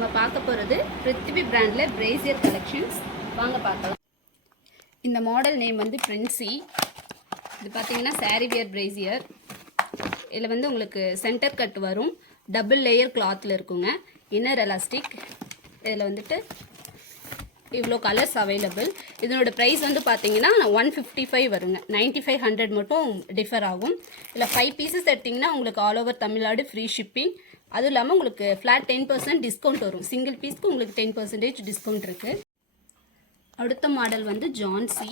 நம்ம பார்க்க போகிறது பிருத்திவி பிராண்டில் பிரேசியர் கலெக்ஷன்ஸ். வாங்க பார்க்கலாம். இந்த மாடல் நேம் வந்து பிரின்சி. இது பார்த்தீங்கன்னா சாரி வியர் பிரேசியர். இதில் வந்து உங்களுக்கு சென்டர் கட் வரும், டபுள் லேயர் கிளாத்தில் இருக்குங்க, இன்னர் எலாஸ்டிக். இதில் வந்துட்டு இவ்வளோ கலர்ஸ் அவைலபிள். இதனோட ப்ரைஸ் வந்து பார்த்தீங்கன்னா 155 வருங்க. 9500 மட்டும் டிஃபர் ஆகும். இதில் 5 பீசஸ் எடுத்திங்கன்னா உங்களுக்கு all over Tamil Nadu free shipping. அதுவும் இல்லாமல் உங்களுக்கு ஃப்ளாட் 10% டிஸ்கவுண்ட் வரும். சிங்கிள் பீஸ்க்கு உங்களுக்கு 10% டிஸ்கவுண்ட் இருக்குது. அடுத்த மாடல் வந்து ஜான்சி.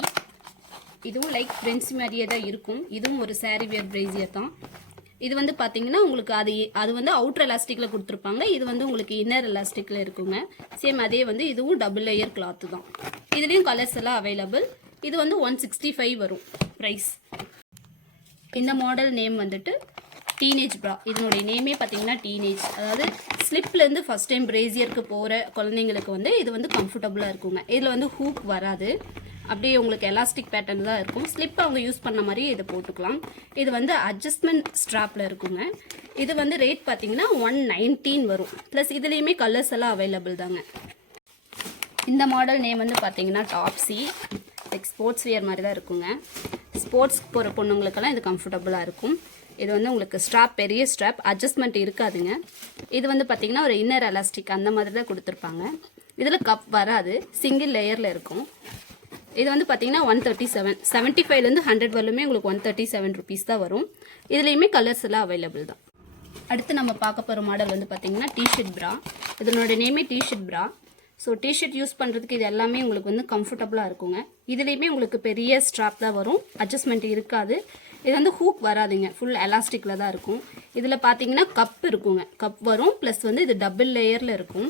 இதுவும் லைக் பிரின்சி மாதிரியே தான் இருக்கும். இதுவும் ஒரு சாரி வியர் பிரேசியர் தான். இது வந்து பார்த்தீங்கன்னா உங்களுக்கு அது வந்து அவுட்டர் எலாஸ்டிக்கில் கொடுத்துருப்பாங்க. இது வந்து உங்களுக்கு இன்னர் எலாஸ்டிக்கில் இருக்குங்க. சேம் அதே வந்து இதுவும் டபுள் லேயர் கிளாத்து தான். இதுலேயும் கலர்ஸ் எல்லாம் அவைலபிள். இது வந்து 165 வரும் ப்ரைஸ். இந்த மாடல் நேம் வந்துட்டு டீனேஜ் ப்ரா. இதனுடைய நேமே பார்த்தீங்கன்னா டீனேஜ், அதாவது ஸ்லிப்லேருந்து ஃபஸ்ட் டைம் பிரேசியருக்கு போகிற குழந்தைங்களுக்கு வந்து இது வந்து கம்ஃபர்டபுளாக இருக்குங்க. இதில் வந்து ஹூக் வராது, அப்படியே உங்களுக்கு எலாஸ்டிக் பேட்டர்ன் தான் இருக்கும். ஸ்லிப் அவங்க யூஸ் பண்ண மாதிரி இதை போட்டுக்கலாம். இது வந்து அட்ஜஸ்ட்மெண்ட் ஸ்ட்ராப்பில் இருக்குங்க. இது வந்து ரேட் பார்த்தீங்கன்னா 119 வரும். ப்ளஸ் இதுலேயுமே கலர்ஸ் எல்லாம் அவைலபிள் தாங்க. இந்த மாடல் நேம் வந்து பார்த்தீங்கன்னா டாப்ஸி. லைக் ஸ்போர்ட்ஸ் வியர் மாதிரி தான் இருக்குங்க. ஸ்போர்ட்ஸ் போகிற பொண்ணுங்களுக்கெல்லாம் இது கம்ஃபர்டபுளாக இருக்கும். இது வந்து உங்களுக்கு ஸ்ட்ராப், பெரிய ஸ்ட்ராப், அட்ஜஸ்ட்மெண்ட் இருக்காதுங்க. இது வந்து பார்த்தீங்கன்னா ஒரு இன்னர் எலாஸ்டிக் அந்த மாதிரி தான் கொடுத்துருப்பாங்க. இதில் கப் வராது, சிங்கிள் லேயரில் இருக்கும். இது வந்து பார்த்தீங்கன்னா 137, 75லேருந்து 100 வரலுமே உங்களுக்கு 137 ருபீஸ் தான் வரும். இதுலேயுமே கலர்ஸ் எல்லாம் அவைலபிள் தான். அடுத்து நம்ம பார்க்க போகிற மாடல் வந்து பார்த்தீங்கன்னா டிஷர்ட் ப்ரா. இதனோட நேமே டிஷர்ட் ப்ரா. ஸோ டிஷர்ட் யூஸ் பண்ணுறதுக்கு இது எல்லாமே உங்களுக்கு வந்து கம்ஃபர்டபுளாக இருக்குங்க. இதுலேயுமே உங்களுக்கு பெரிய ஸ்ட்ராப் தான் வரும், அட்ஜஸ்ட்மெண்ட் இருக்காது. இது வந்து ஹூக் வராதுங்க, ஃபுல் எலாஸ்டிக்கில் தான் இருக்கும். இதில் பார்த்தீங்கன்னா கப் இருக்குங்க, கப் வரும். ப்ளஸ் வந்து இது டபுள் லேயரில் இருக்கும்.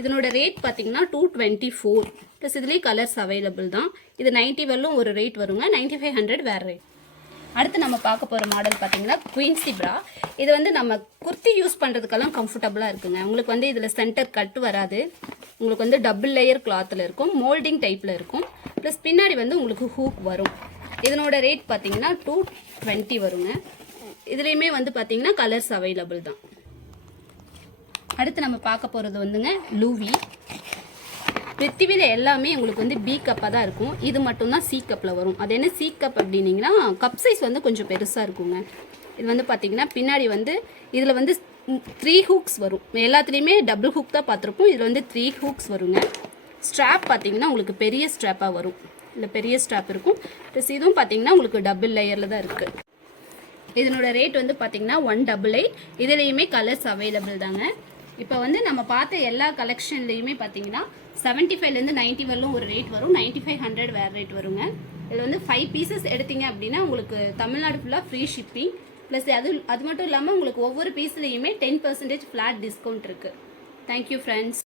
இதனோட ரேட் பார்த்தீங்கன்னா 224. ப்ளஸ் இதுலேயே கலர்ஸ் அவைலபிள் தான். இது 90 வரலும் ஒரு ரேட் வருங்க, 9500 வேறு ரேட். அடுத்து நம்ம பார்க்க போகிற மாடல் பார்த்தீங்கன்னா குயின்சி ப்ரா. இது வந்து நம்ம குர்த்தி யூஸ் பண்ணுறதுக்கெல்லாம் கம்ஃபர்டபுளாக இருக்குங்க. உங்களுக்கு வந்து இதில் சென்டர் கட் வராது, உங்களுக்கு வந்து டபுள் லேயர் கிளாத்தில் இருக்கும், மோல்டிங் டைப்பில் இருக்கும். ப்ளஸ் பின்னாடி வந்து உங்களுக்கு ஹூக் வரும். இதனோட ரேட் பார்த்தீங்கன்னா 220 வருங்க. இதுலேயுமே வந்து பார்த்தீங்கன்னா கலர்ஸ் அவைலபிள் தான். அடுத்து நம்ம பார்க்க போகிறது வந்துங்க லூவி. பிருத்திவியில் எல்லாமே உங்களுக்கு வந்து பி கப்பாக தான் இருக்கும். இது மட்டும்தான் சி கப்பில் வரும். அது என்ன சி கப் அப்படின்னீங்கன்னா கப் சைஸ் வந்து கொஞ்சம் பெருசாக இருக்குங்க. இது வந்து பார்த்தீங்கன்னா பின்னாடி வந்து இதில் வந்து 3 ஹூக்ஸ் வரும். எல்லாத்துலேயுமே டபுள் ஹூக் தான் பார்த்துருப்போம். இதில் வந்து 3 ஹூக்ஸ் வருங்க. ஸ்ட்ராப் பார்த்தீங்கன்னா உங்களுக்கு பெரிய ஸ்ட்ராப்பாக வரும். இல்லை பெரிய ஸ்ட்ராப் இருக்கும். ப்ளஸ் இதுவும் பார்த்தீங்கன்னா உங்களுக்கு டபுள் லேயரில் தான் இருக்குது. இதனோட ரேட் வந்து பார்த்தீங்கன்னா 188. இதுலேயுமே கலர்ஸ் அவைலபிள் தாங்க. இப்போ வந்து நம்ம பார்த்த எல்லா கலெக்ஷன்லேயுமே பார்த்தீங்கன்னா 75லேருந்து 90 வரலும் ஒரு ரேட் வரும், 9500 வேறு ரேட் வருங்க. இதில் வந்து 5 பீசஸ் எடுத்தீங்க அப்படின்னா உங்களுக்கு தமிழ்நாடு ஃபுல்லாக ஃப்ரீ ஷிப்பிங். ப்ளஸ் அது மட்டும் இல்லாமல் உங்களுக்கு ஒவ்வொரு பீஸ்லேயுமே 10% ஃப்ளாட் டிஸ்கவுண்ட் இருக்குது. Thank you friends.